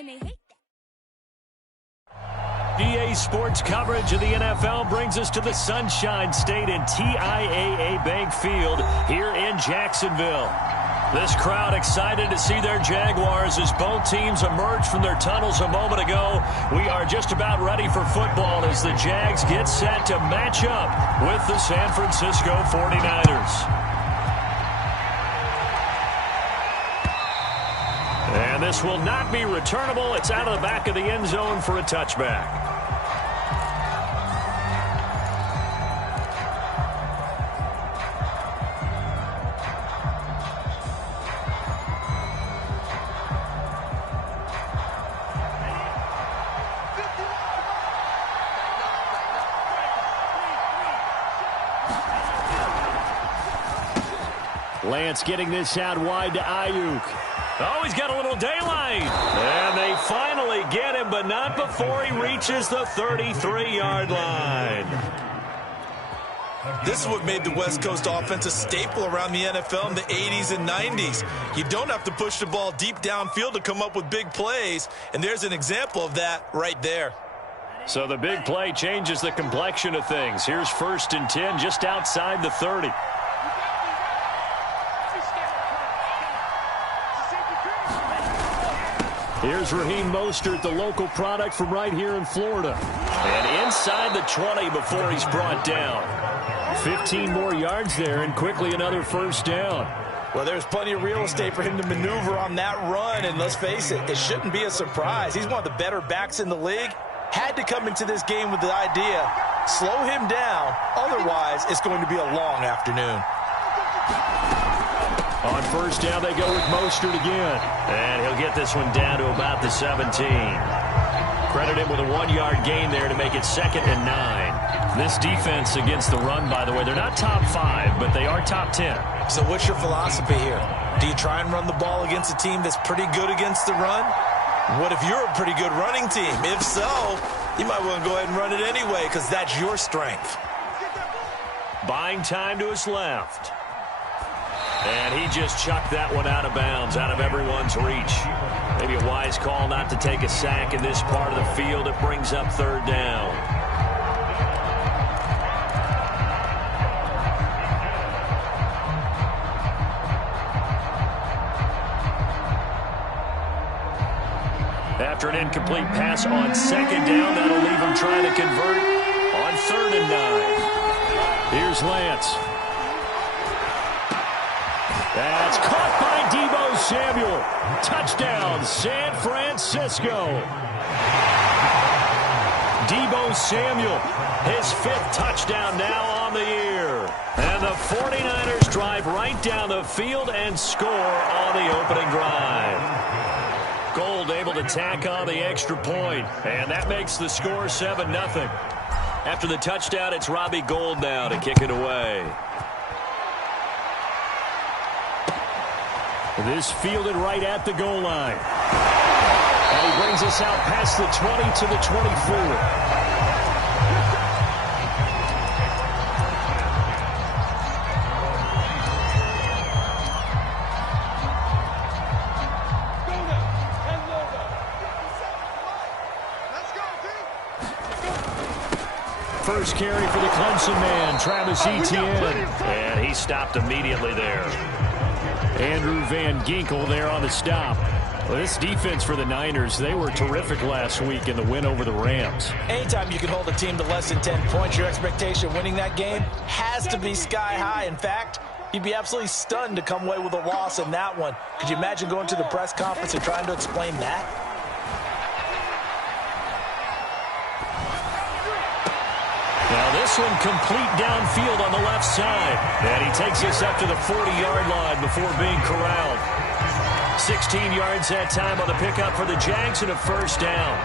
and they hate that. EA Sports coverage of the NFL brings us to the Sunshine State and TIAA Bank Field here in Jacksonville. This crowd excited to see their Jaguars as both teams emerge from their tunnels a moment ago. We are just about ready for football as the Jags get set to match up with the San Francisco 49ers. And this will not be returnable. It's out of the back of the end zone for a touchback. Lance getting this out wide to Ayuk. Oh, he's got a little daylight. And they finally get him, but not before he reaches the 33-yard line. This is what made the West Coast offense a staple around the NFL in the 80s and 90s. You don't have to push the ball deep downfield to come up with big plays, and there's an example of that right there. So the big play changes the complexion of things. Here's 1st and 10 just outside the 30. Here's Raheem Mostert, the local product from right here in Florida. And inside the 20 before he's brought down. 15 more yards there and quickly another 1st down. Well, there's plenty of real estate for him to maneuver on that run, and let's face it, it shouldn't be a surprise. He's one of the better backs in the league. Had to come into this game with the idea, slow him down, otherwise it's going to be a long afternoon. On 1st down, they go with Mostert again. And he'll get this one down to about the 17. Credit him with a 1-yard gain there to make it 2nd and 9. This defense against the run, by the way, they're not top 5, but they are top 10. So what's your philosophy here? Do you try and run the ball against a team that's pretty good against the run? What if you're a pretty good running team? If so, you might want to go ahead and run it anyway because that's your strength. Buying time to his left. And he just chucked that one out of bounds, out of everyone's reach. Maybe a wise call not to take a sack in this part of the field. It brings up 3rd down. After an incomplete pass on 2nd down, that'll leave him trying to convert on 3rd and 9. Here's Lance. That's caught by Deebo Samuel. Touchdown, San Francisco. Deebo Samuel, his 5th touchdown now on the year. And the 49ers drive right down the field and score on the opening drive. Gold able to tack on the extra point, and that makes the score 7-0. After the touchdown, it's Robbie Gould now to kick it away. This fielded right at the goal line. And he brings us out past the 20 to the 24. First carry for the Clemson man, Travis Etienne. And he stopped immediately there. Andrew Van Ginkel there on the stop. Well, this defense for the Niners, they were terrific last week in the win over the Rams. Anytime you can hold a team to less than 10 points, your expectation of winning that game has to be sky high. In fact, you'd be absolutely stunned to come away with a loss in that one. Could you imagine going to the press conference and trying to explain that? Now this one complete downfield on the left side. And he takes us up to the 40-yard line before being corralled. 16 yards that time on the pickup for the Jags and a 1st down.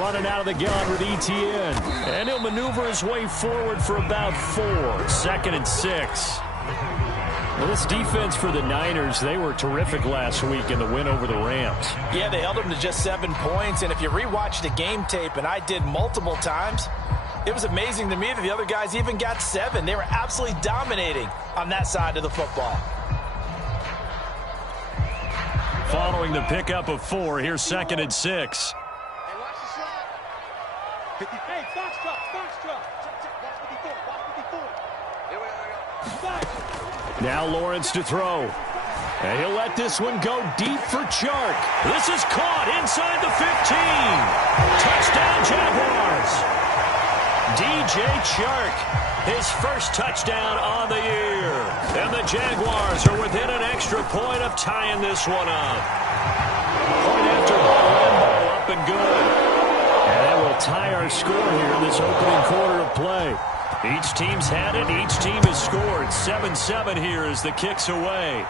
Running out of the gun with Etienne. And he'll maneuver his way forward for about 4. 2nd and 6. Well, this defense for the Niners, they were terrific last week in the win over the Rams. Yeah, they held them to just 7 points. And if you rewatch the game tape, and I did multiple times, It was amazing to me that the other guys even got 7. They were absolutely dominating on that side of the football. Following the pickup of 4, here's 2nd and 6. Hey, watch the slide. 50. Hey, box drop. Watch 54. Here we go. Now Lawrence to throw. And he'll let this one go deep for Chark. This is caught inside the 15. Touchdown, Jaguars. DJ Chark, his first touchdown on the year. And the Jaguars are within an extra point of tying this one up. Point after ball, up and good. And that will tie our score here in this opening quarter of play. Each team's had it. Each team has scored. 7-7 here as the kick's away.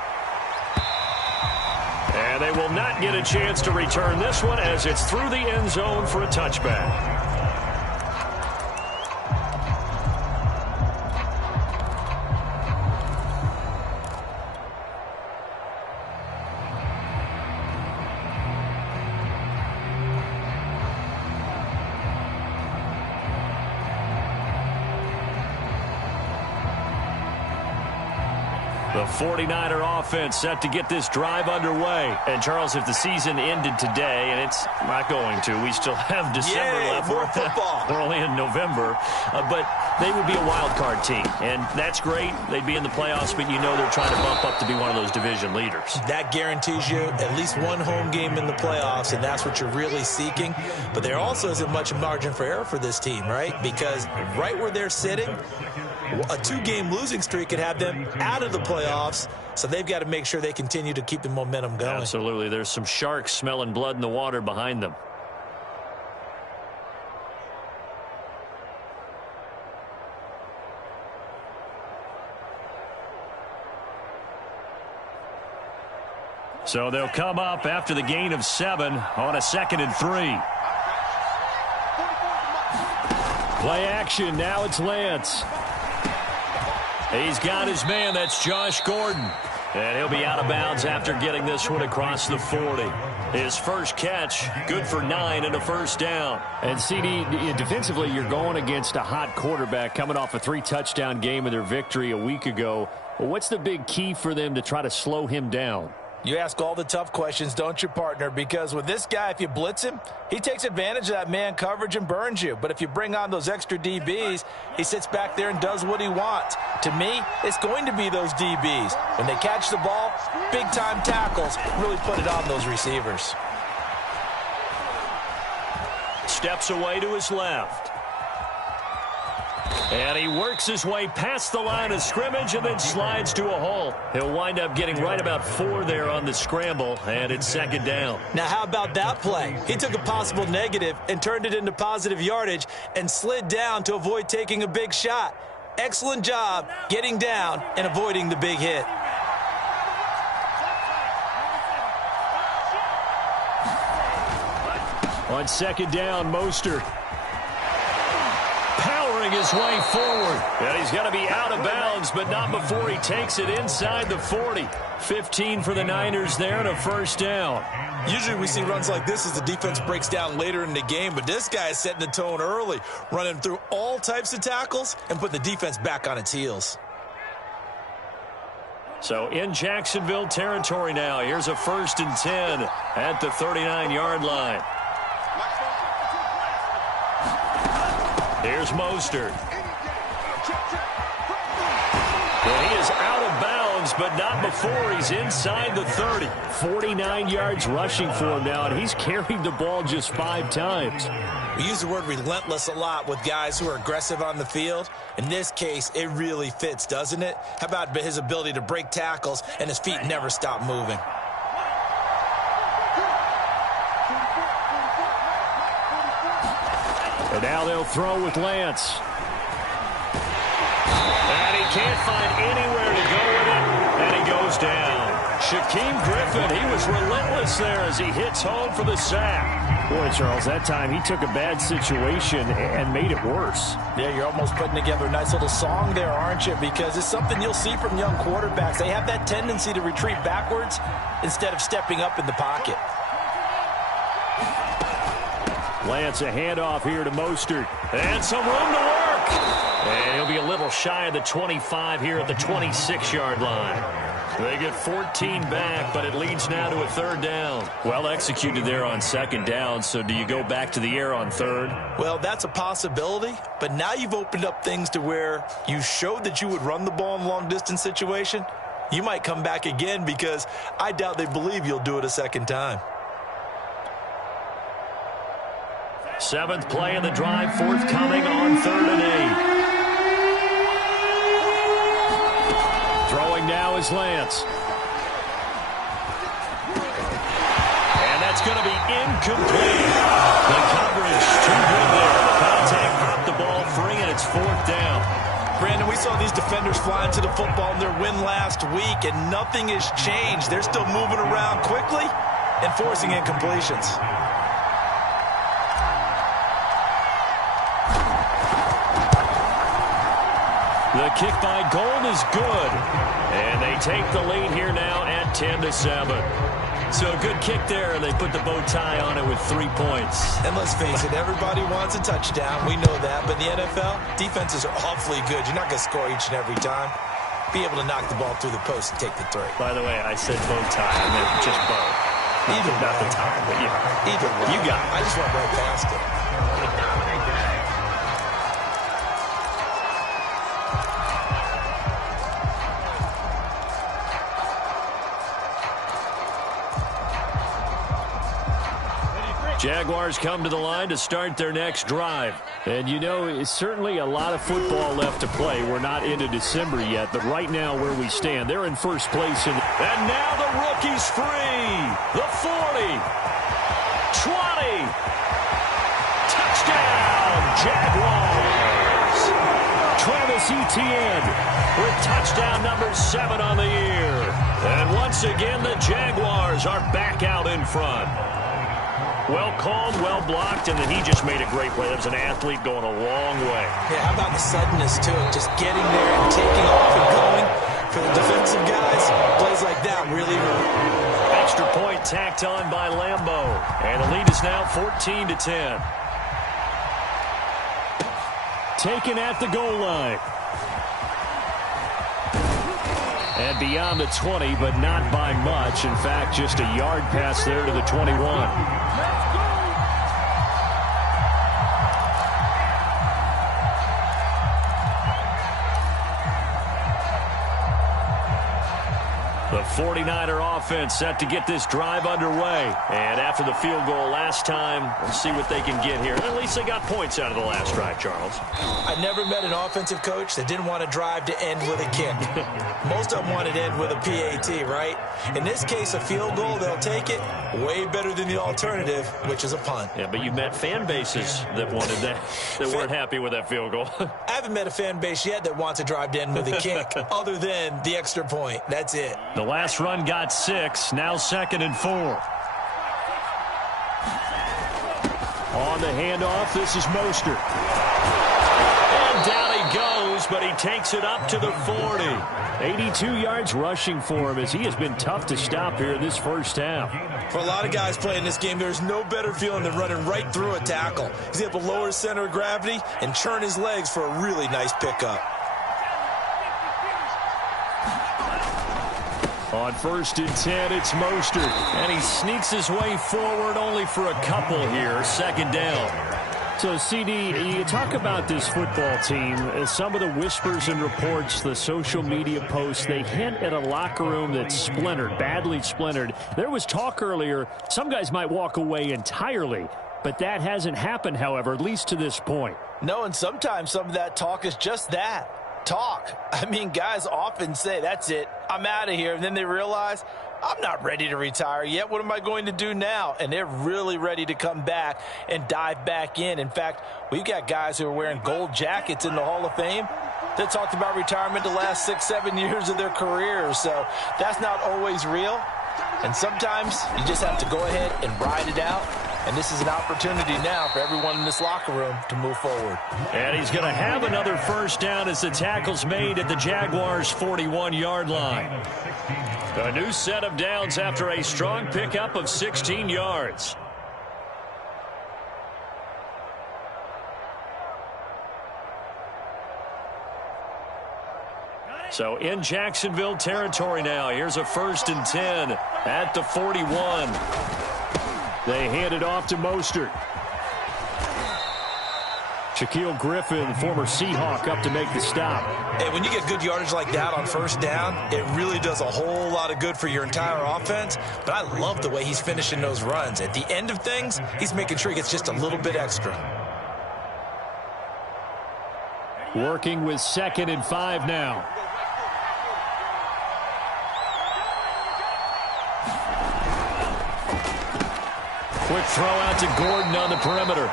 And they will not get a chance to return this one as it's through the end zone for a touchback. The 49er offense set to get this drive underway. And, Charles, if the season ended today, and it's not going to, we still have December left. More football. We're only in November. But they would be a wild card team. And that's great. They'd be in the playoffs, but you know they're trying to bump up to be one of those division leaders. That guarantees you at least one home game in the playoffs, and that's what you're really seeking. But there also isn't much margin for error for this team, right? Because right where they're sitting, a 2-game losing streak could have them out of the playoffs, so they've got to make sure they continue to keep the momentum going. Absolutely. There's some sharks smelling blood in the water behind them. So they'll come up after the gain of 7 on a 2nd and 3. Play action. Now it's Lance. He's got his man. That's Josh Gordon. And he'll be out of bounds after getting this one across the 40. His first catch, good for 9 and a first down. And, CD, defensively, you're going against a hot quarterback coming off a 3-touchdown game in their victory a week ago. Well, what's the big key for them to try to slow him down? You ask all the tough questions, don't you, partner? Because with this guy, if you blitz him, he takes advantage of that man coverage and burns you. But if you bring on those extra DBs, he sits back there and does what he wants. To me, it's going to be those DBs. When they catch the ball, big-time tackles really put it on those receivers. Steps away to his left. And he works his way past the line of scrimmage and then slides to a hole. He'll wind up getting right about 4 there on the scramble, and it's 2nd down. Now, how about that play? He took a possible negative and turned it into positive yardage and slid down to avoid taking a big shot. Excellent job getting down and avoiding the big hit. On 2nd down, Mostert powering his way forward. And he's going to be out of bounds, but not before he takes it inside the 40. 15 for the Niners there and a first down. Usually we see runs like this as the defense breaks down later in the game, but this guy is setting the tone early, running through all types of tackles and putting the defense back on its heels. So in Jacksonville territory now. Here's a 1st and 10 at the 39-yard line. Here's Mostert. And he is out of bounds, but not before he's inside the 30. 49 yards rushing for him now, and he's carried the ball just 5 times. We use the word relentless a lot with guys who are aggressive on the field. In this case, it really fits, doesn't it? How about his ability to break tackles and his feet never stop moving? And now they'll throw with Lance. And he can't find anywhere to go with it, and he goes down. Shaquem Griffin, he was relentless there as he hits home for the sack. Boy, Charles, that time he took a bad situation and made it worse. Yeah, you're almost putting together a nice little song there, aren't you? Because it's something you'll see from young quarterbacks. They have that tendency to retreat backwards instead of stepping up in the pocket. Lance, a handoff here to Mostert. And some room to work. And he'll be a little shy of the 25 here at the 26-yard line. They get 14 back, but it leads now to a third down. Well executed there on second down, so do you go back to the air on third? Well, that's a possibility, but now you've opened up things to where you showed that you would run the ball in a long-distance situation. You might come back again because I doubt they believe you'll do it a second time. Seventh play of the drive, forthcoming on 3rd and 8. Throwing now is Lance. And that's going to be incomplete. The coverage too good there. The contact popped the ball free, and it's 4th down. Brandon, we saw these defenders fly into the football in their win last week, and nothing has changed. They're still moving around quickly and forcing incompletions. The kick by Gold is good. And they take the lead here now at 10-7. So a good kick there, and they put the bow tie on it with 3 points. And let's face it, everybody wants a touchdown. We know that. But in the NFL, defenses are awfully good. You're not going to score each and every time. Be able to knock the ball through the post and take the 3. By the way, I said bow tie. I meant just bow. Either not the tie, but yeah. Either way. You got it. I just went right past it. Jaguars come to the line to start their next drive. And, you know, it's certainly a lot of football left to play. We're not into December yet, but right now where we stand, they're in first place. And now the rookie's free. The 40. 20. Touchdown, Jaguars. Travis Etienne with touchdown number 7 on the year. And once again, the Jaguars are back out in front. Well called, well blocked, and then he just made a great play. That was an athlete going a long way. Yeah, how about the suddenness to it? Just getting there and taking off and going. For the defensive guys, plays like that really hurt. Extra point tacked on by Lambeau. And the lead is now 14-10. Taken at the goal line. And beyond the 20, but not by much. In fact, just a yard pass there to the 21. The 49er offense set to get this drive underway. And after the field goal last time, we'll see what they can get here. At least they got points out of the last drive, Charles. I never met an offensive coach that didn't want to drive to end with a kick. Most of them wanted to end with a PAT, right? In this case, a field goal, they'll take it. Way better than the alternative, which is a punt. Yeah, but you've met fan bases that wanted that, that weren't happy with that field goal. I haven't met a fan base yet that wants to drive to end with a kick other than the extra point. That's it. The last run got 6, now 2nd and 4. On the handoff, this is Mostert. And down he goes, but he takes it up to the 40. 82 yards rushing for him as he has been tough to stop here in this first half. For a lot of guys playing this game, there's no better feeling than running right through a tackle. He's able to lower his center of gravity and churn his legs for a really nice pickup. On 1st and 10, it's Mostert. And he sneaks his way forward only for a couple here. 2nd down. So, CD, you talk about this football team. Some of the whispers and reports, the social media posts, they hint at a locker room that's splintered, badly splintered. There was talk earlier, some guys might walk away entirely. But that hasn't happened, however, at least to this point. No, and sometimes some of that talk is just that. Talk. I mean, guys often say, that's it, I'm out of here. And then they realize, I'm not ready to retire yet. What am I going to do now? And they're really ready to come back and dive back in. In fact, we've got guys who are wearing gold jackets in the Hall of Fame that talked about retirement the last 6-7 years of their careers. So that's not always real. And sometimes you just have to go ahead and ride it out. And this is an opportunity now for everyone in this locker room to move forward. And he's going to have another first down as the tackle's made at the Jaguars' 41-yard line. A new set of downs after a strong pickup of 16 yards. So in Jacksonville territory now. Here's a 1st and 10 at the 41. They hand it off to Mostert. Shaquille Griffin, former Seahawk, up to make the stop. Hey, when you get good yardage like that on 1st down, it really does a whole lot of good for your entire offense. But I love the way he's finishing those runs. At the end of things, he's making sure he gets just a little bit extra. Working with 2nd and 5 now. Quick throw out to Gordon on the perimeter.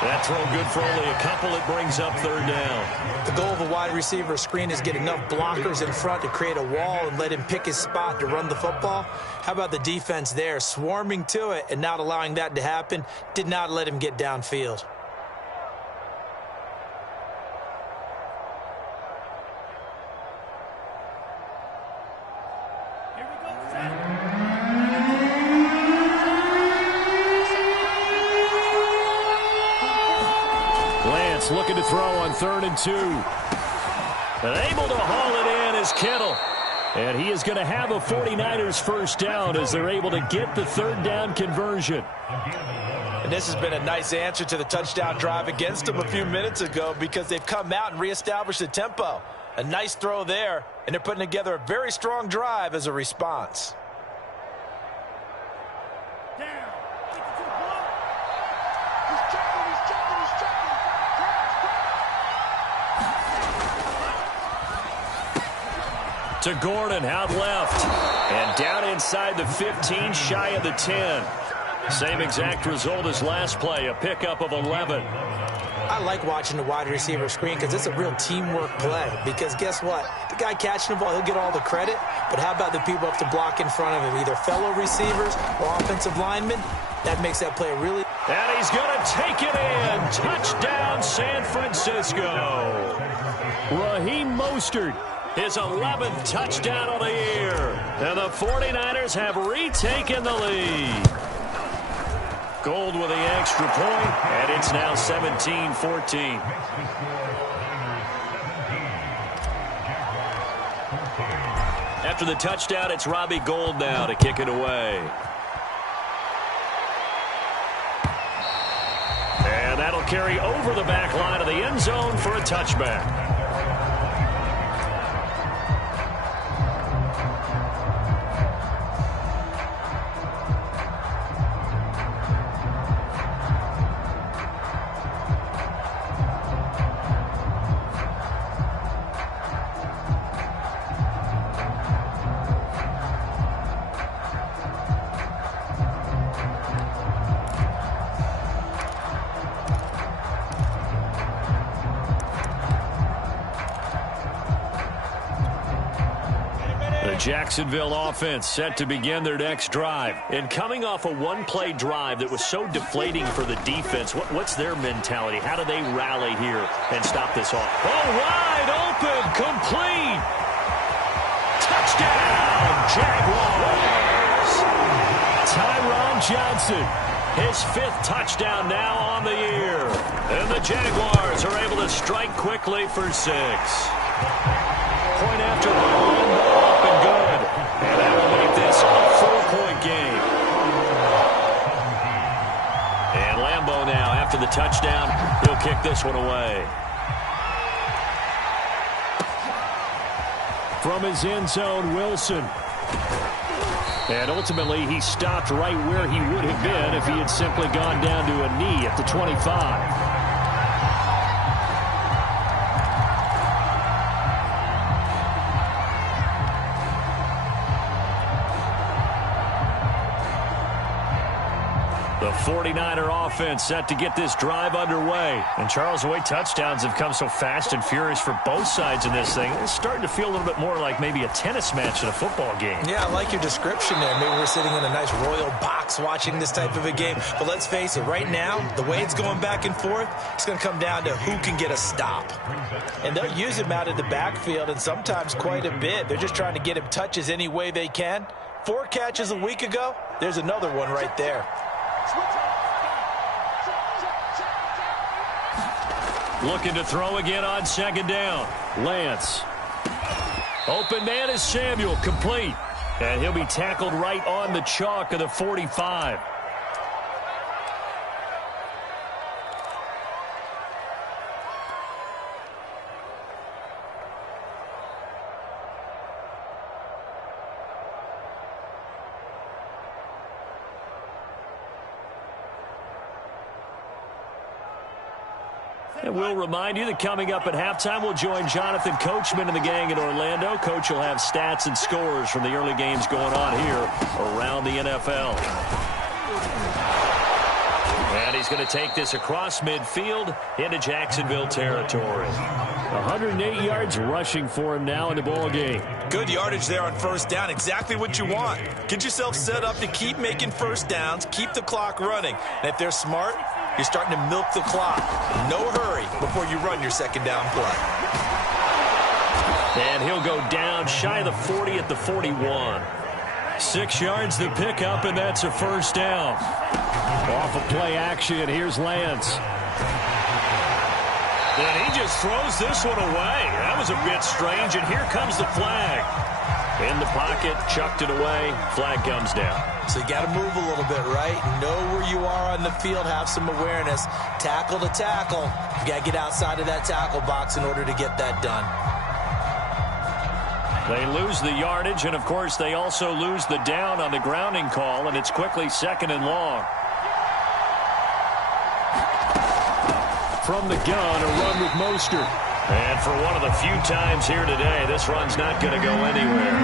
That throw good for only a couple. It brings up 3rd down. The goal of a wide receiver screen is get enough blockers in front to create a wall and let him pick his spot to run the football. How about the defense there, swarming to it and not allowing that to happen? Did not let him get downfield. Looking to throw on 3rd and 2. And able to haul it in is Kittle. And he is going to have a 49ers 1st down as they're able to get the 3rd down conversion. And this has been a nice answer to the touchdown drive against them a few minutes ago because they've come out and reestablished the tempo. A nice throw there, and they're putting together a very strong drive as a response. To Gordon, out left. And down inside the 15, shy of the 10. Same exact result as last play, a pickup of 11. I like watching the wide receiver screen because it's a real teamwork play. Because guess what? The guy catching the ball, he'll get all the credit. But how about the people up to block in front of him, either fellow receivers or offensive linemen? That makes that play really... And he's going to take it in. Touchdown, San Francisco. Raheem Mostert. His 11th touchdown of the year. And the 49ers have retaken the lead. Gold with the extra point, and it's now 17-14. After the touchdown, it's Robbie Gould now to kick it away. And that'll carry over the back line of the end zone for a touchback. Jacksonville offense set to begin their next drive. And coming off a one-play drive that was so deflating for the defense, what's their mentality? How do they rally here and stop this off? Oh, wide open, complete. Touchdown, Jaguars. Tyron Johnson. His 5th touchdown now on the year. And the Jaguars are able to strike quickly for 6. Point after one, up and good. And that will make this a 4-point game. And Lambeau now, after the touchdown, he'll kick this one away. From his end zone, Wilson. And ultimately, he stopped right where he would have been if he had simply gone down to a knee at the 25. The 49er offense set to get this drive underway. And Charles, the way touchdowns have come so fast and furious for both sides in this thing, it's starting to feel a little bit more like maybe a tennis match in a football game. Yeah, I like your description there. Maybe we're sitting in a nice royal box watching this type of a game. But let's face it, right now, the way it's going back and forth, it's going to come down to who can get a stop. And they'll use him out of the backfield, and sometimes quite a bit. They're just trying to get him touches any way they can. 4 catches a week ago, there's another one right there. Looking to throw again on 2nd down. Lance. Open man is Samuel, complete. And he'll be tackled right on the chalk of the 45. And we'll remind you that coming up at halftime, we'll join Jonathan Coachman and the gang in Orlando. Coach will have stats and scores from the early games going on here around the NFL. And he's going to take this across midfield into Jacksonville territory. 108 yards rushing for him now in the ball game. Good yardage there on first down. Exactly what you want. Get yourself set up to keep making first downs, keep the clock running. And if they're smart, you're starting to milk the clock. No hurry before you run your second down play. And he'll go down shy of the 40 at the 41. 6 yards the pickup, and that's a first down. Off of play action, here's Lance. And he just throws this one away. That was a bit strange, and here comes the flag. In the pocket, chucked it away, flag comes down. So you got to move a little bit, right? Know where you are on the field, have some awareness. Tackle to tackle. You got to get outside of that tackle box in order to get that done. They lose the yardage, and, of course, they also lose the down on the grounding call, and it's quickly second and long. From the gun, a run with Mostert. And for one of the few times here today, this run's not going to go anywhere.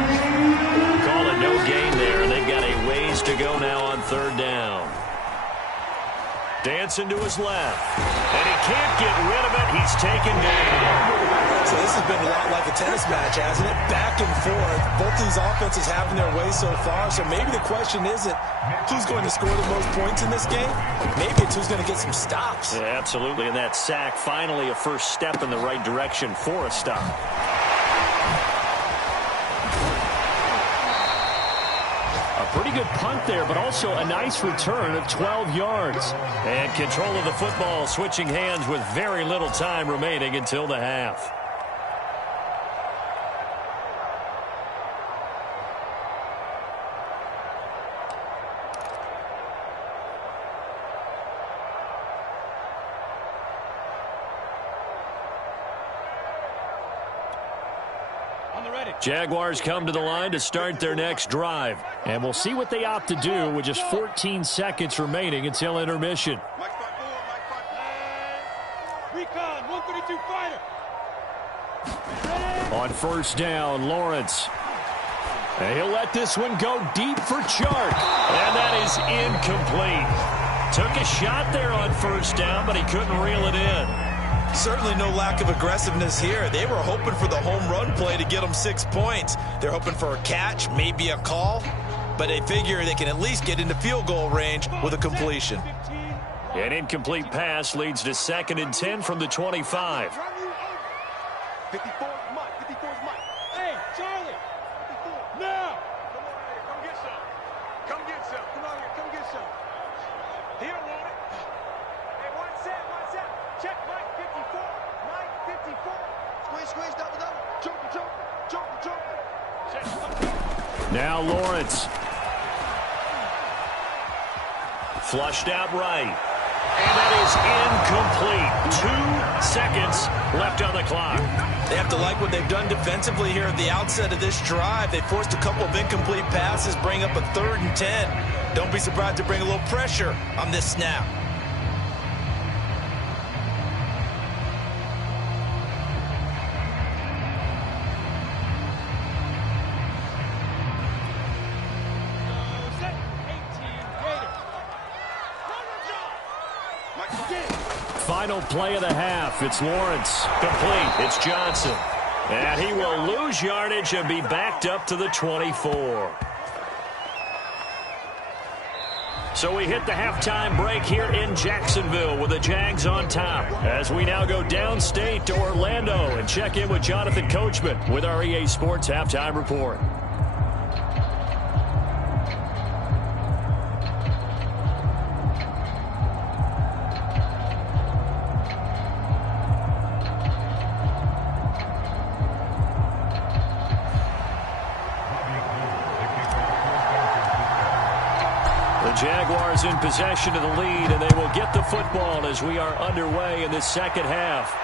Call it no gain there, and they've got a ways to go now on third down. Dancing to his left. And he can't get rid of it. He's taken down. So this has been a lot like a tennis match, hasn't it? Back and forth. Both these offenses having their way so far. So maybe the question isn't who's going to score the most points in this game. Maybe it's who's going to get some stops. Yeah, absolutely. And that sack, finally a first step in the right direction for a stop. A pretty good punt there, but also a nice return of 12 yards. And control of the football switching hands with very little time remaining until the half. Jaguars come to the line to start their next drive. And we'll see what they opt to do with just 14 seconds remaining until intermission. Recon, 132 fighter. On first down, Lawrence. And he'll let this one go deep for Chark. And that is incomplete. Took a shot there on first down, but he couldn't reel it in. Certainly no lack of aggressiveness here. They were hoping for the home run play to get them 6 points. They're hoping for a catch, maybe a call, but they figure they can at least get into field goal range with a completion. An incomplete pass leads to 2nd and 10 from the 25. 54 is Mike. 54 is Mike. Hey, Charlie. 54. Now. Come on out here. Come get some. Come get some. Come on here. Come get some. He don't want it. Hey, one set. Check Mike 54. Mike 54. Squeeze, double. Choke. Now Lawrence. Flushed out right. And that is incomplete. 2 seconds left on the clock. They have to like what they've done defensively here at the outset of this drive. They forced a couple of incomplete passes, bring up a 3rd and 10. Don't be surprised to bring a little pressure on this snap. Final play of the half. It's Lawrence. Complete. It's Johnson. And he will lose yardage and be backed up to the 24. So we hit the halftime break here in Jacksonville with the Jags on top. As we now go downstate to Orlando and check in with Jonathan Coachman with our EA Sports Halftime Report. Jaguars in possession of the lead, and they will get the football as we are underway in the second half.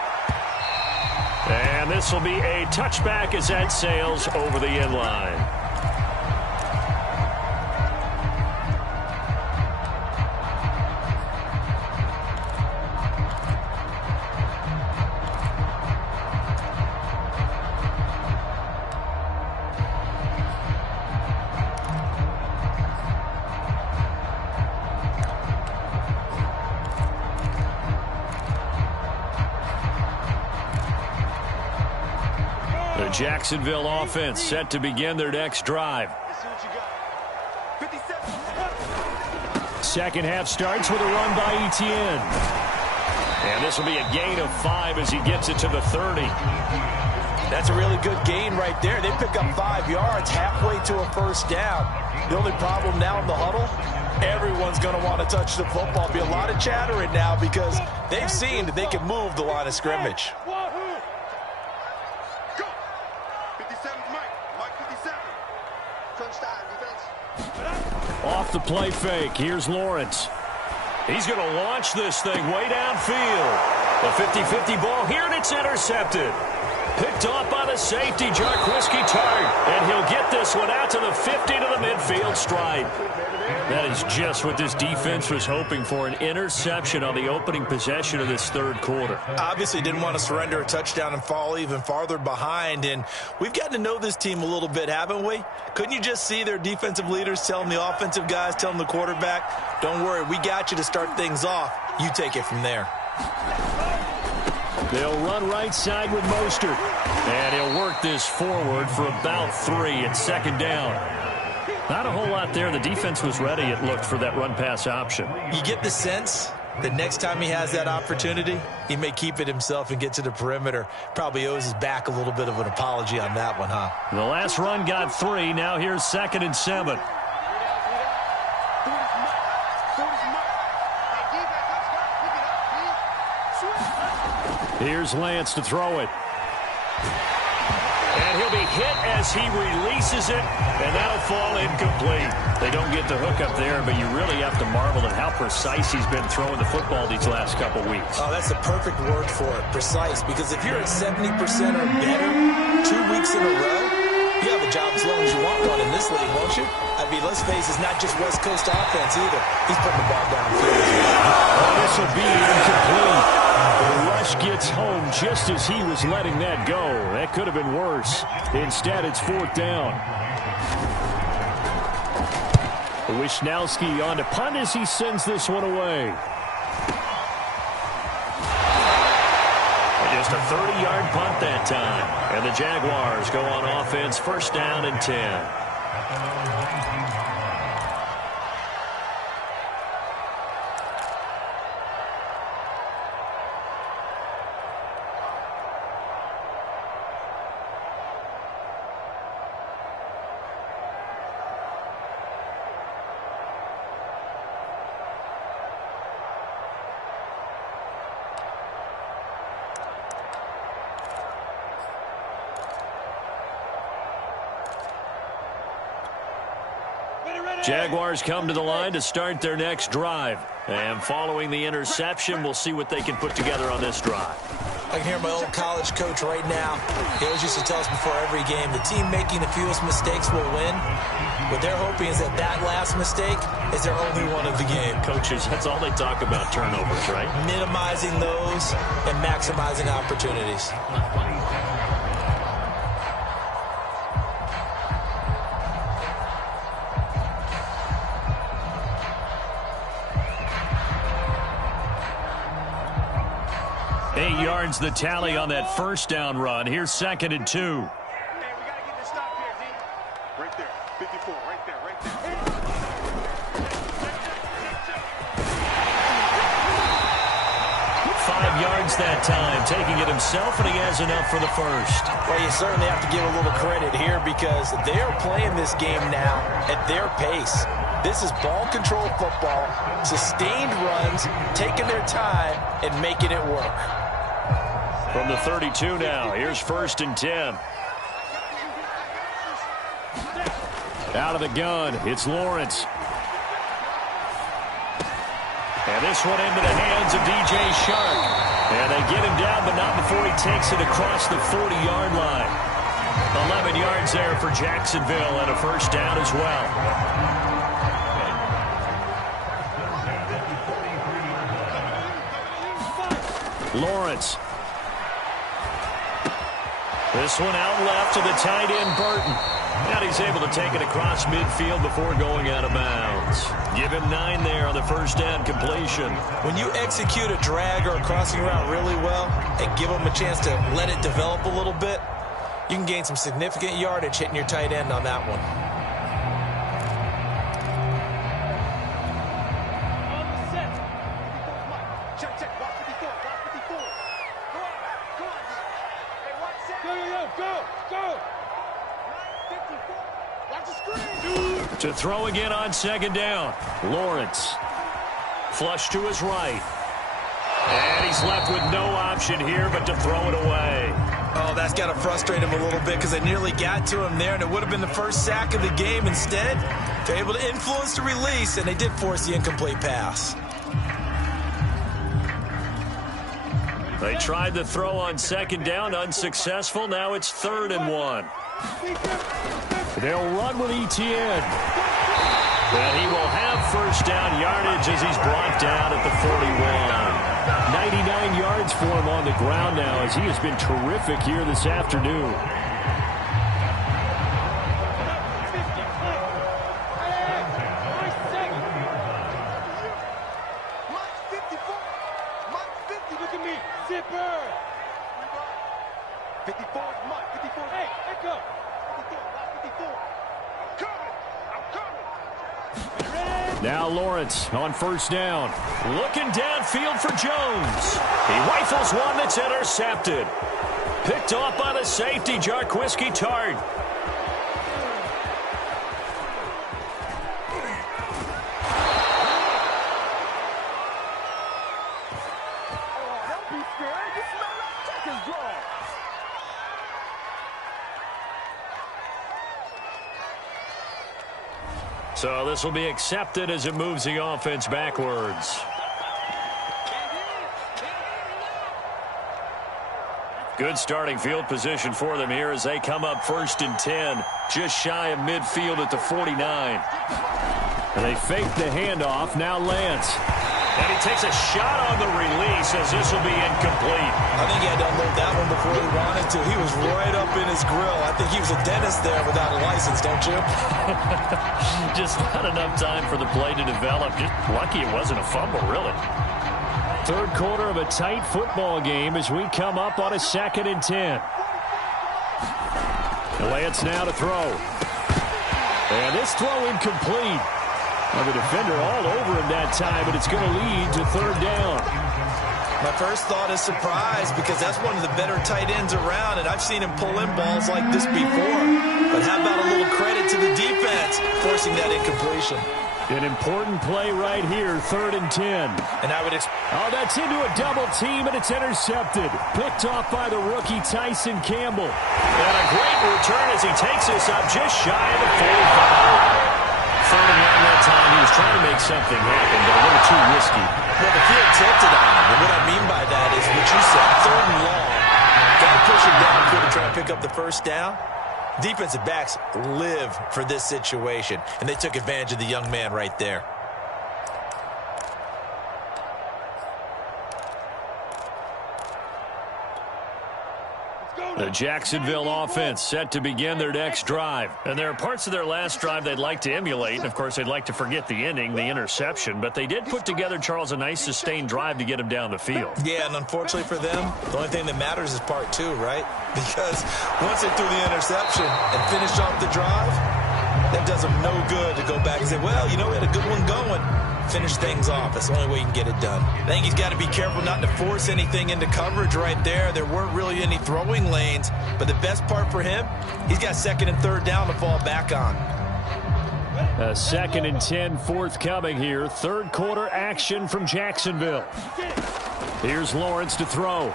And this will be a touchback as that sails over the end line. The Jacksonville offense set to begin their next drive. Second half starts with a run by Etienne. And this will be a gain of 5 as he gets it to the 30. That's a really good gain right there. They pick up 5 yards halfway to a first down. The only problem now in the huddle, everyone's going to want to touch the football. Be a lot of chattering now because they've seen that they can move the line of scrimmage. Off the play fake, here's Lawrence. He's going to launch this thing way downfield. The 50-50 ball here, and it's intercepted. Picked off by the safety, Jarquiski Tart. And he'll get this one out to the 50 to the midfield stripe. That is just what this defense was hoping for, an interception on the opening possession of this third quarter. Obviously didn't want to surrender a touchdown and fall even farther behind. And we've gotten to know this team a little bit, haven't we? Couldn't you just see their defensive leaders telling the offensive guys, telling the quarterback, don't worry, we got you to start things off. You take it from there. They'll run right side with Mostert. And he'll work this forward for about 3 at second down. Not a whole lot there. The defense was ready, it looked, for that run-pass option. You get the sense that next time he has that opportunity, he may keep it himself and get to the perimeter. Probably owes his back a little bit of an apology on that one, huh? The last run got 3. Now here's 2nd and 7. Here's Lance to throw it. And he'll be hit as he releases it, and that'll fall incomplete. They don't get the hook up there, but you really have to marvel at how precise he's been throwing the football these last couple weeks. Oh, that's the perfect word for it, precise, because if you're at 70% or better 2 weeks in a row, you have a job as long as you want one in this league, won't you? I mean, let's face it, it's not just West Coast offense either. He's putting the ball downfield as well. Oh, this will be incomplete. The rush gets home just as he was letting that go. That could have been worse. Instead, it's 4th down. Wishnowski on to punt as he sends this one away. Just a 30-yard punt that time. And the Jaguars go on offense, 1st down and 10. Jaguars come to the line to start their next drive. And following the interception, we'll see what they can put together on this drive. I can hear my old college coach right now. He always used to tell us before every game, the team making the fewest mistakes will win. What they're hoping is that that last mistake is their only one of the game. Coaches, that's all they talk about, turnovers, right? Minimizing those and maximizing opportunities. Yards the tally on that 1st down run. Here's 2nd and 2. Hey, we got to get this stop here, D. Right there. 54. Right there. Right there. 5 yards that time, taking it himself, and he has enough for the 1st. Well, you certainly have to give a little credit here because they're playing this game now at their pace. This is ball control football, sustained runs, taking their time, and making it work. From the 32 now, here's 1st and 10. Out of the gun, it's Lawrence. this one into the hands of DJ Shark. And they get him down, but not before he takes it across the 40-yard line. 11 yards there for Jacksonville and a first down as well. Lawrence. This one out left to the tight end, Burton. And he's able to take it across midfield before going out of bounds. Give him 9 there on the first down completion. When you execute a drag or a crossing route really well and give them a chance to let it develop a little bit, you can gain some significant yardage hitting your tight end on that one. To throw again on second down. Lawrence. Flush to his right. And he's left with no option here but to throw it away. Oh, that's got to frustrate him a little bit because they nearly got to him there, and it would have been the first sack of the game. Instead, they're able to influence the release, and they did force the incomplete pass. They tried the throw on second down, unsuccessful. Now it's 3rd and 1. They'll run with Etienne. And he will have first down yardage as he's brought down at the 41. 99 yards for him on the ground now as he has been terrific here this afternoon. Now Lawrence on first down. Looking downfield for Jones. He rifles one that's intercepted. Picked off by the safety, Jarquiski Tart. So this will be accepted as it moves the offense backwards. Good starting field position for them here as they come up 1st and 10, just shy of midfield at the 49. And they fake the handoff. Now Lance. And he takes a shot on the release as this will be incomplete. I think he had to unload that one before he wanted to. He was right up in his grill. I think he was a dentist there without a license, don't you? Just not enough time for the play to develop. Just lucky it wasn't a fumble, really. 3rd quarter of a tight football game as we come up on a 2nd and 10. Lance now to throw. And this throw incomplete. Well, the defender all over him that time, but it's going to lead to 3rd down. My first thought is surprise because that's one of the better tight ends around, and I've seen him pull in balls like this before. But how about a little credit to the defense forcing that incompletion? An important play right here, 3rd and 10. And I would oh, that's into a double team, and it's intercepted. Picked off by the rookie Tyson Campbell. And a great return as he takes this up just shy of the 45. 3rd and 1 that time. He was trying to make something happen, but a little too risky. Well, the field tilted on him. And what I mean by that is what you said, 3rd and long. Got to push him downfield to try to pick up the first down. Defensive backs live for this situation, and they took advantage of the young man right there. The Jacksonville offense set to begin their next drive. And there are parts of their last drive they'd like to emulate. And, of course, they'd like to forget the ending, the interception. But they did put together, Charles, a nice sustained drive to get him down the field. Yeah, and unfortunately for them, the only thing that matters is part 2, right? Because once they threw the interception and finished off the drive, that does them no good to go back and say, well, you know, we had a good one going. Finish things off. That's the only way you can get it done. I think he's got to be careful not to force anything into coverage right there. There weren't really any throwing lanes, but the best part for him, he's got 2nd and 3rd down to fall back on. A 2nd and 10 forthcoming here. 3rd quarter action from Jacksonville. Here's Lawrence to throw.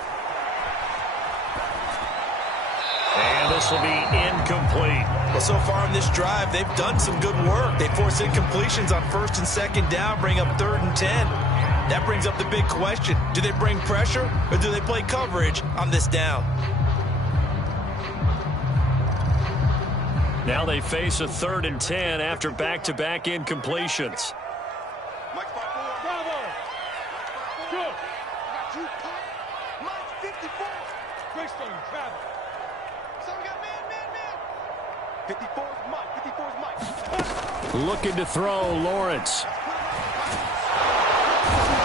And this will be incomplete. Well, so far in this drive, they've done some good work. They force incompletions on 1st and 2nd down, bring up 3rd and 10. That brings up the big question. Do they bring pressure or do they play coverage on this down? Now they face a 3rd and 10 after back-to-back incompletions. Mike 5-4. Bravo. Good. Mike 54. Great stone. Travel. So we got man. 54's Mike. 54's Mike. Looking to throw, Lawrence.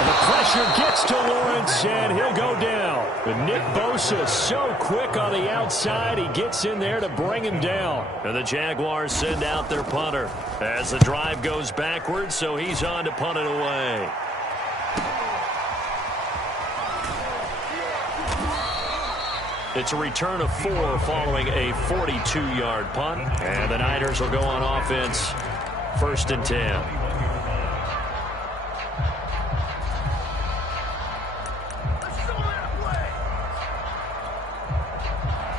The pressure gets to Lawrence, and he'll go down. But Nick Bosa so quick on the outside, he gets in there to bring him down. And the Jaguars send out their punter as the drive goes backwards, so he's on to punt it away. It's a return of 4 following a 42-yard punt. And the Niners will go on offense, 1st and 10.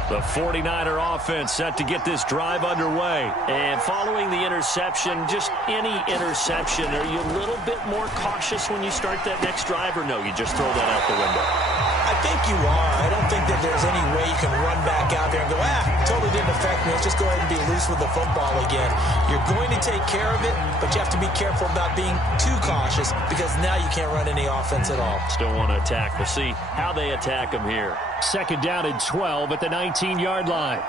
The 49er offense set to get this drive underway. And following the interception, just any interception, are you a little bit more cautious when you start that next drive, or no, you just throw that out the window? I think you are. I don't think that there's any way you can run back out there and go, totally didn't affect me. Let's just go ahead and be loose with the football again. You're going to take care of it, but you have to be careful about being too cautious because now you can't run any offense at all. Still want to attack. We'll see how they attack them here. 2nd down and 12 at the 19-yard line.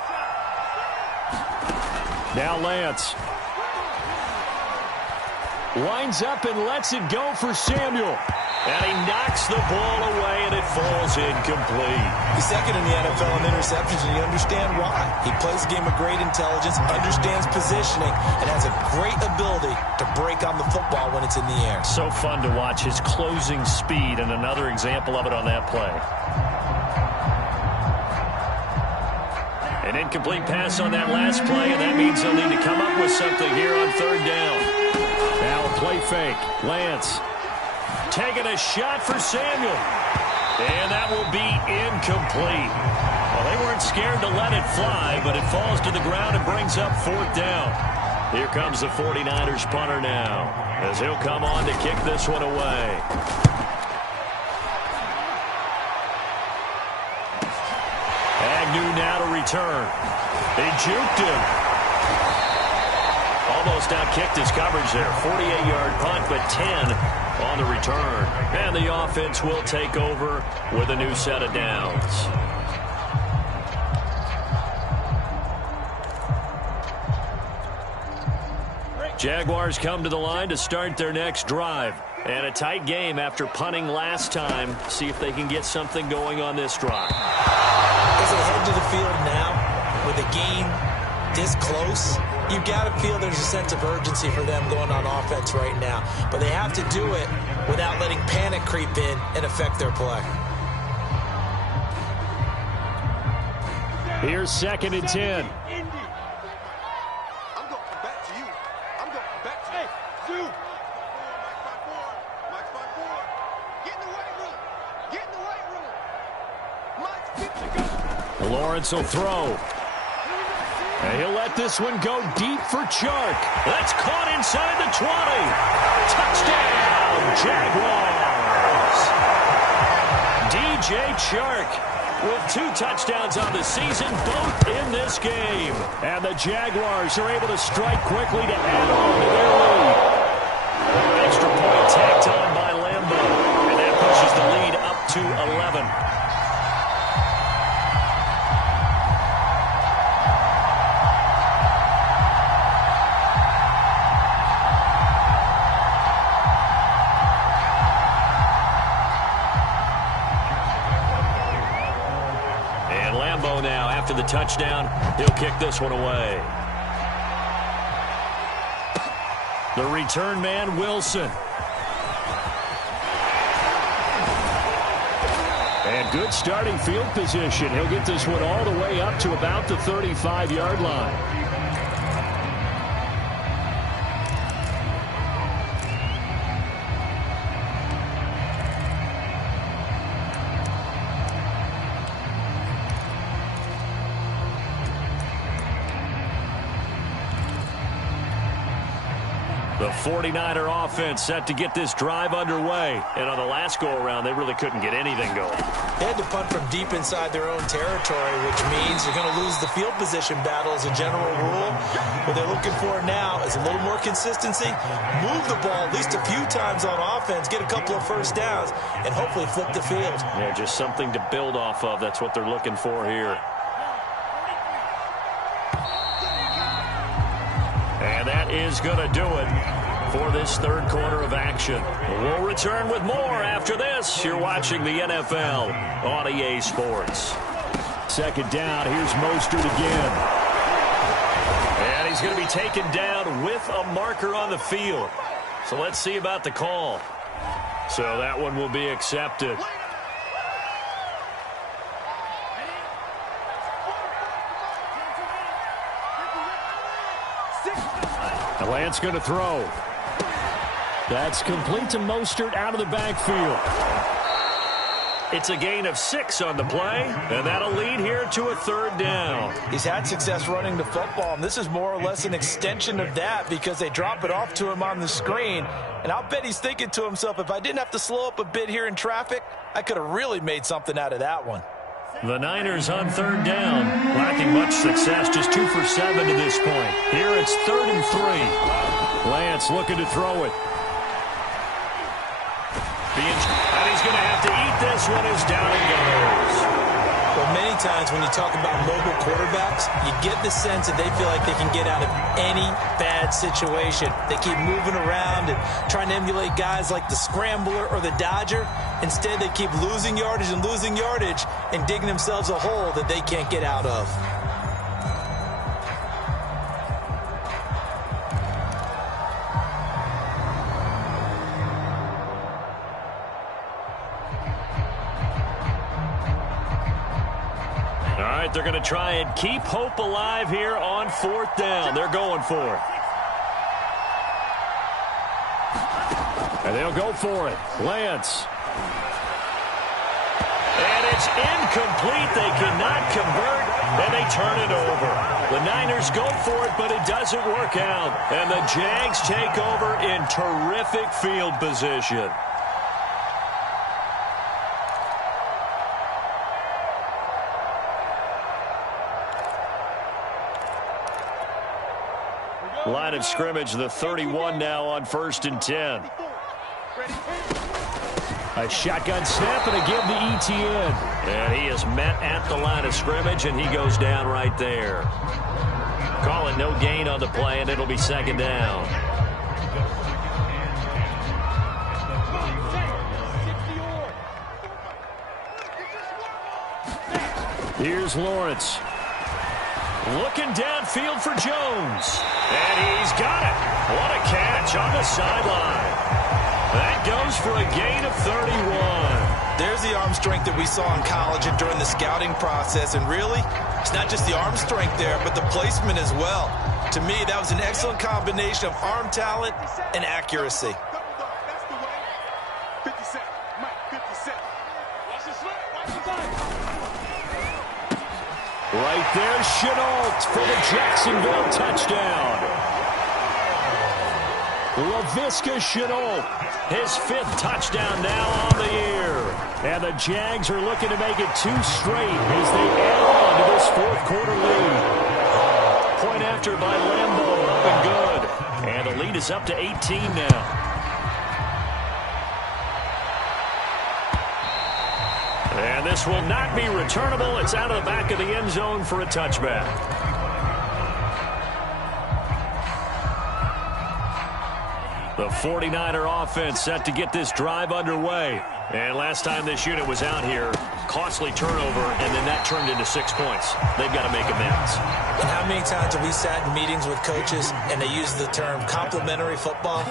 Now Lance. Winds up and lets it go for Samuel. And he knocks the ball away, and it falls incomplete. He's 2nd in the NFL in interceptions, and you understand why. He plays a game of great intelligence, understands positioning, and has a great ability to break on the football when it's in the air. So fun to watch his closing speed, and another example of it on that play. An incomplete pass on that last play, and that means they'll need to come up with something here on 3rd down. Now a play fake. Lance. Taking a shot for Samuel. And that will be incomplete. Well, they weren't scared to let it fly, but it falls to the ground and brings up 4th down. Here comes the 49ers punter now, as he'll come on to kick this one away. Agnew now to return. They juked him. Almost out-kicked his coverage there. 48-yard punt, but 10 on the return. And the offense will take over with a new set of downs. Jaguars come to the line to start their next drive. And a tight game after punting last time. See if they can get something going on this drive. As they head to the field now, with the game this close, you've got to feel there's a sense of urgency for them going on offense right now. But they have to do it without letting panic creep in and affect their play. Here's 2nd and 10. I'm going back to you. I'm going back to you. Mike 5-4. Get in the weight room. Get in the weight room. Mike's 50 go. Lawrence will throw. And he'll let this one go deep for Chark. That's caught inside the 20. Touchdown, Jaguars. DJ Chark with 2 touchdowns on the season, both in this game. And the Jaguars are able to strike quickly to add on to their lead. An extra point tacked on by Lambo. And that pushes the lead up to 11. Now, after the touchdown, he'll kick this one away. The return man, Wilson. And good starting field position. He'll get this one all the way up to about the 35-yard line. The 49er offense set to get this drive underway. And on the last go-around, they really couldn't get anything going. They had to punt from deep inside their own territory, which means you're going to lose the field position battle as a general rule. What they're looking for now is a little more consistency, move the ball at least a few times on offense, get a couple of first downs, and hopefully flip the field. Yeah, just something to build off of. That's what they're looking for here. And that is going to do it for this third quarter of action. We'll return with more after this. You're watching the NFL on EA Sports. Second down. Here's Mostert again. And he's going to be taken down with a marker on the field. So let's see about the call. So that one will be accepted. Lance going to throw. That's complete to Mostert out of the backfield. It's a gain of 6 on the play, and that'll lead here to a third down. He's had success running the football, and this is more or less an extension of that because they drop it off to him on the screen. And I'll bet he's thinking to himself, if I didn't have to slow up a bit here in traffic, I could have really made something out of that one. The Niners on third down, lacking much success, just 2 for 7 to this point. Here it's 3rd and 3. Lance looking to throw it. And he's going to have to eat this one as down it goes. Well, many times when you talk about mobile quarterbacks, you get the sense that they feel like they can get out of any bad situation. They keep moving around and trying to emulate guys like the Scrambler or the Dodger. Instead, they keep losing yardage and digging themselves a hole that they can't get out of. All right, they're going to try and keep hope alive here on 4th down. They're going for it. And they'll go for it. Lance. And it's incomplete. They cannot convert, and they turn it over. The Niners go for it, but it doesn't work out. And the Jags take over in terrific field position. Line of scrimmage, the 31 now on 1st and 10. A shotgun snap and a give to ETN. And he is met at the line of scrimmage, and he goes down right there. Call it no gain on the play, and it'll be 2nd down. Here's Lawrence. Looking downfield for Jones. And he's got it. What a catch on the sideline. That goes for a gain of 31. There's the arm strength that we saw in college and during the scouting process. And really, it's not just the arm strength there, but the placement as well. To me, that was an excellent combination of arm talent and accuracy. Right there, Chenault for the Jacksonville touchdown. Laviska Shenault, his 5th touchdown now on the year. And the Jags are looking to make it 2 straight as they add on to this 4th quarter lead. Point after by Lambeau, up and good. And the lead is up to 18 now. And this will not be returnable. It's out of the back of the end zone for a touchback. The 49er offense set to get this drive underway. And last time this unit was out here, costly turnover, and then that turned into 6 points. They've got to make amends. And how many times have we sat in meetings with coaches and they use the term complementary football?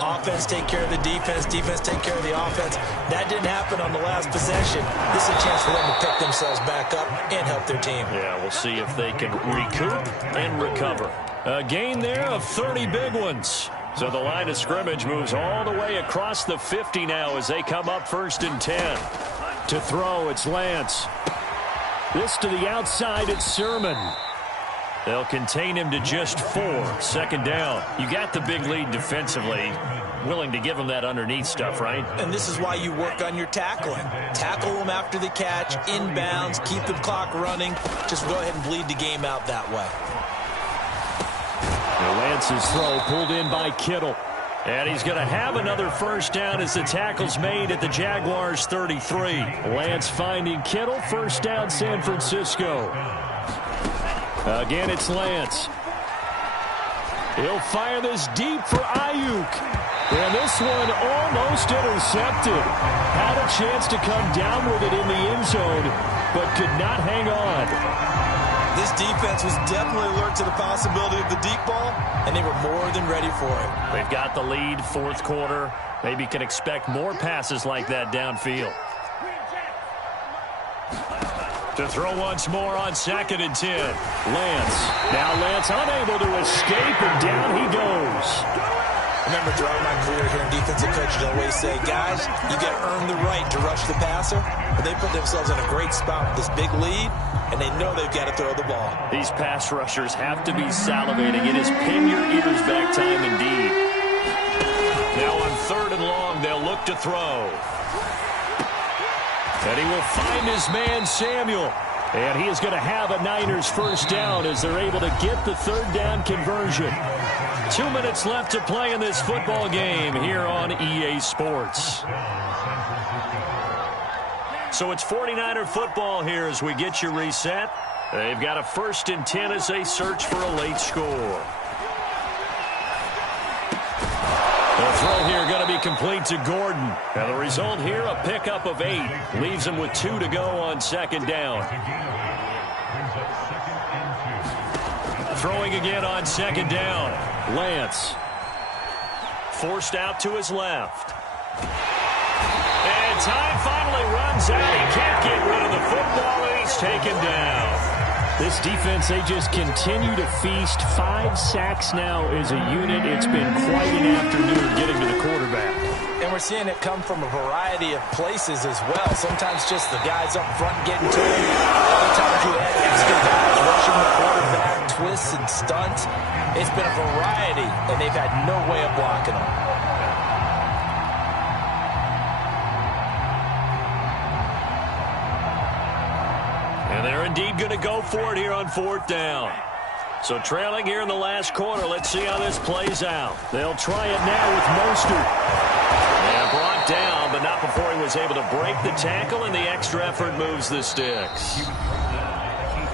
Offense take care of the defense, defense take care of the offense. That didn't happen on the last possession. This is a chance for them to pick themselves back up and help their team. Yeah, we'll see if they can recoup and recover. A gain there of 30 big ones. So the line of scrimmage moves all the way across the 50 now as they come up 1st and 10. To throw, it's Lance. This to the outside, it's Sermon. They'll contain him to just 4. Second down. You got the big lead defensively. Willing to give him that underneath stuff, right? And this is why you work on your tackling. Tackle them after the catch, inbounds, keep the clock running. Just go ahead and bleed the game out that way. Lance's throw pulled in by Kittle. And he's going to have another first down as the tackle's made at the Jaguars' 33. Lance finding Kittle. First down, San Francisco. Again, it's Lance. He'll fire this deep for Ayuk. And this one almost intercepted. Had a chance to come down with it in the end zone, but could not hang on. This defense was definitely alert to the possibility of the deep ball, and they were more than ready for it. They've got the lead, fourth quarter. Maybe can expect more passes like that downfield. To throw once more on 2nd and 10. Lance. Now Lance unable to escape, and down he goes. Remember, throughout my career here in defensive coaches, I always say, guys, you got to earn the right to rush the passer. But they put themselves in a great spot with this big lead, and they know they've got to throw the ball. These pass rushers have to be salivating. It is pin your ears back time indeed. Now on 3rd and long, they'll look to throw. And he will find his man, Samuel. And he is going to have a Niners first down as they're able to get the 3rd down conversion. 2 minutes left to play in this football game here on EA Sports. So it's 49er football here as we get you reset. They've got a 1st and 10 as they search for a late score. The throw here going to be complete to Gordon. And the result here, a pickup of 8. Leaves him with 2 to go on 2nd down. Throwing again on 2nd down. Lance. Forced out to his left. And time finally runs out. He can't get rid of the football, and he's taken down. This defense, they just continue to feast. 5 sacks now as a unit. It's been quite an afternoon getting to the quarterback. And we're seeing it come from a variety of places as well. Sometimes just the guys up front getting to him. Other times you have extra guys rushing the quarterback, twists and stunts. It's been a variety, and they've had no way of blocking them. And they're indeed going to go for it here on 4th down. So trailing here in the last quarter. Let's see how this plays out. They'll try it now with Mostert. And brought down, but not before he was able to break the tackle, and the extra effort moves the sticks.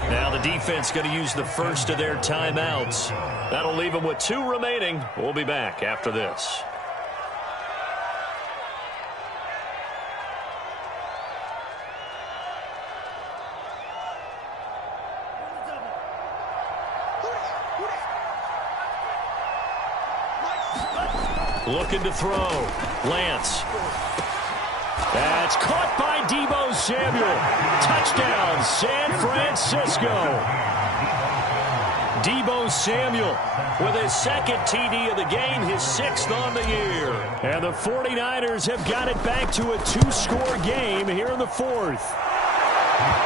Now the defense going to use the first of their timeouts. That'll leave them with 2 remaining. We'll be back after this. Looking to throw. Lance. That's caught by Deebo Samuel. Touchdown, San Francisco. Deebo Samuel with his 2nd TD of the game, his 6th on the year. And the 49ers have got it back to a 2-score game here in the 4th.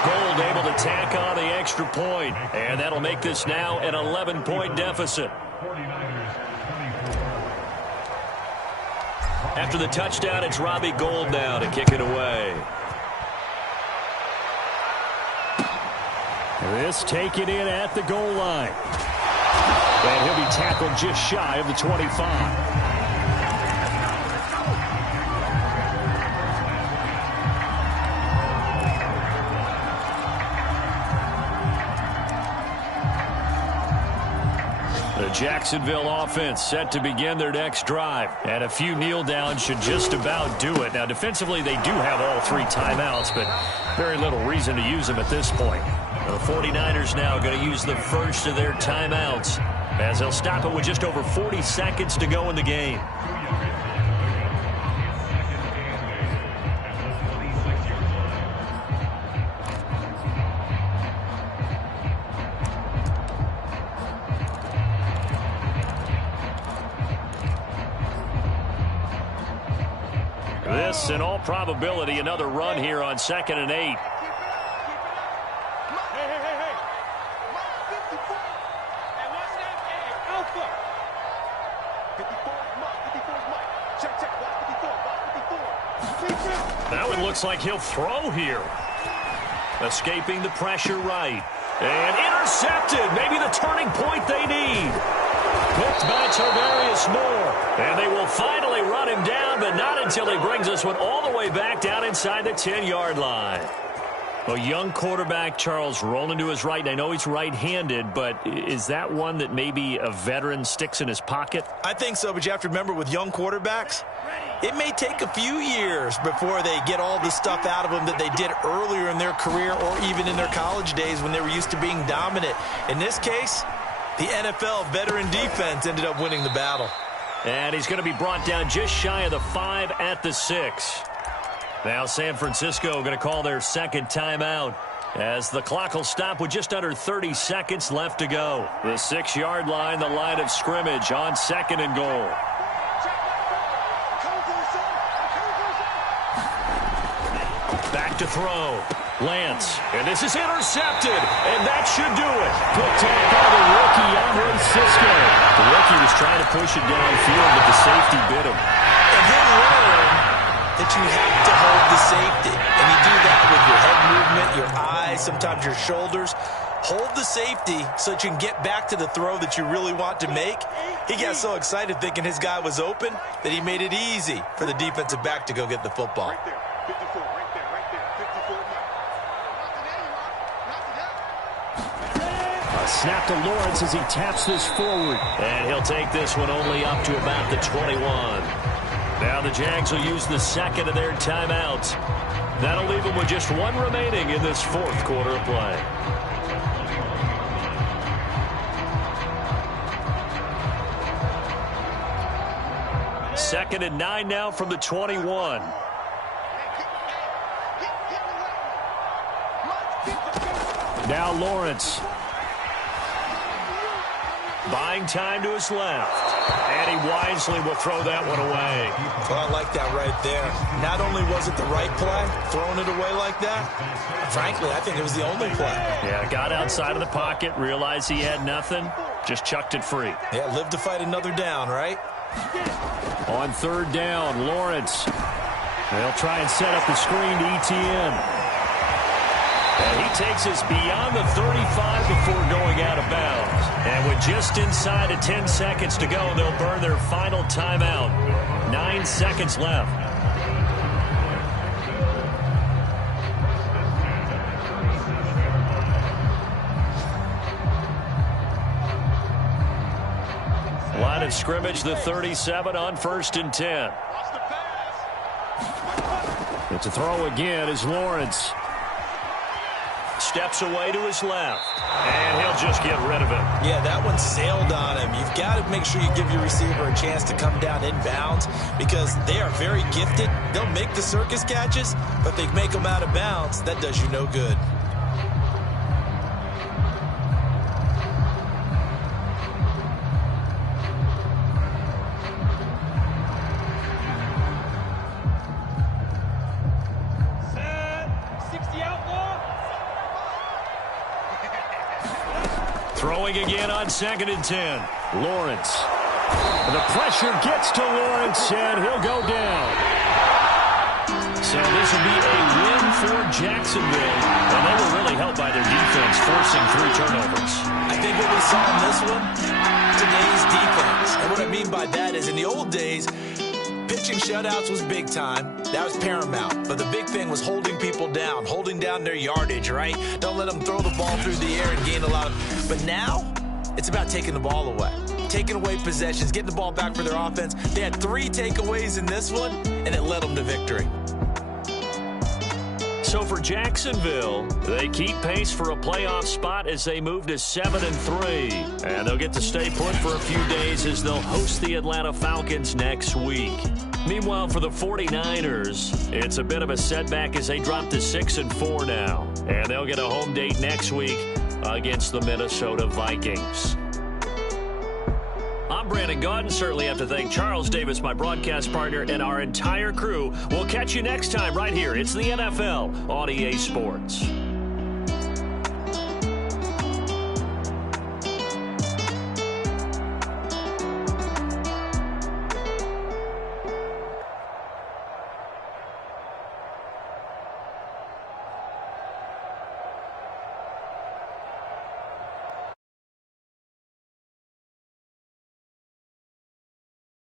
Gold able to tack on the extra point, and that'll make this now an 11-point deficit. After the touchdown, it's Robbie Gould now to kick it away. This taken in at the goal line. And he'll be tackled just shy of the 25. The Jacksonville offense set to begin their next drive. And a few kneel downs should just about do it. Now, defensively, they do have all 3 timeouts, but very little reason to use them at this point. The 49ers now going to use the first of their timeouts as they'll stop it with just over 40 seconds to go in the game. This, in all probability, another run here on 2nd and 8. Now it looks like he'll throw here. Escaping the pressure right. And intercepted. Maybe the turning point they need. Picked by Tarvarius Moore. And they will finally run him down, but not until he brings this one all the way back down inside the 10-yard line. A young quarterback, Charles, rolling to his right. And I know he's right-handed, but is that one that maybe a veteran sticks in his pocket? I think so, but you have to remember with young quarterbacks, it may take a few years before they get all the stuff out of them that they did earlier in their career or even in their college days when they were used to being dominant. In this case, the NFL veteran defense ended up winning the battle. And he's going to be brought down just shy of the 5 at the 6. Now San Francisco going to call their second timeout as the clock will stop with just under 30 seconds left to go. The 6-yard line, the line of scrimmage on 2nd and goal. Back to throw. Lance. And this is intercepted. And that should do it. Picked off by the rookie, Andre Cisco. The rookie was trying to push it downfield, but the safety bit him. And he'll learn that you have to hold the safety. And you do that with your head movement, your eyes, sometimes your shoulders. Hold the safety so that you can get back to the throw that you really want to make. He got so excited thinking his guy was open that he made it easy for the defensive back to go get the football. Right there, 54, right there, 54. A snap to Lawrence as he taps this forward. And he'll take this one only up to about the 21. Now the Jags will use the second of their timeouts. That'll leave them with just one remaining in this 4th quarter of play. Second and 9 now from the 21. Now Lawrence. Buying time to his left. And he wisely will throw that one away. Well, I like that right there. Not only was it the right play, throwing it away like that, frankly, I think it was the only play. Yeah, got outside of the pocket, realized he had nothing, just chucked it free. Yeah, live to fight another down, right? On 3rd down, Lawrence. They'll try and set up the screen to ETN. And he takes us beyond the 35 before going out of bounds. And with just inside of 10 seconds to go, they'll burn their final timeout. 9 seconds left. Line of scrimmage, the 37 on 1st and 10. It's a throw again as Lawrence. Steps away to his left. And he'll just get rid of it. Yeah, that one sailed on him. You've got to make sure you give your receiver a chance to come down inbounds because they are very gifted. They'll make the circus catches, but they make them out of bounds. That does you no good. Throwing again on 2nd and 10. Lawrence. The pressure gets to Lawrence, and he'll go down. So this will be a win for Jacksonville. And they were really helped by their defense, forcing 3 turnovers. I think what we saw in this one, today's defense. And what I mean by that is in the old days, pitching shutouts was big time. That was paramount. But the big thing was holding people down, holding down their yardage, right? Don't let them throw the ball through the air and gain a lot of... But now, it's about taking the ball away. Taking away possessions, getting the ball back for their offense. They had 3 takeaways in this one, and it led them to victory. So for Jacksonville, they keep pace for a playoff spot as they move to 7-3. And they'll get to stay put for a few days as they'll host the Atlanta Falcons next week. Meanwhile, for the 49ers, it's a bit of a setback as they drop to 6-4 now. And they'll get a home date next week against the Minnesota Vikings. I'm Brandon Gaudin. Certainly have to thank Charles Davis, my broadcast partner, and our entire crew. We'll catch you next time right here. It's the NFL on EA Sports.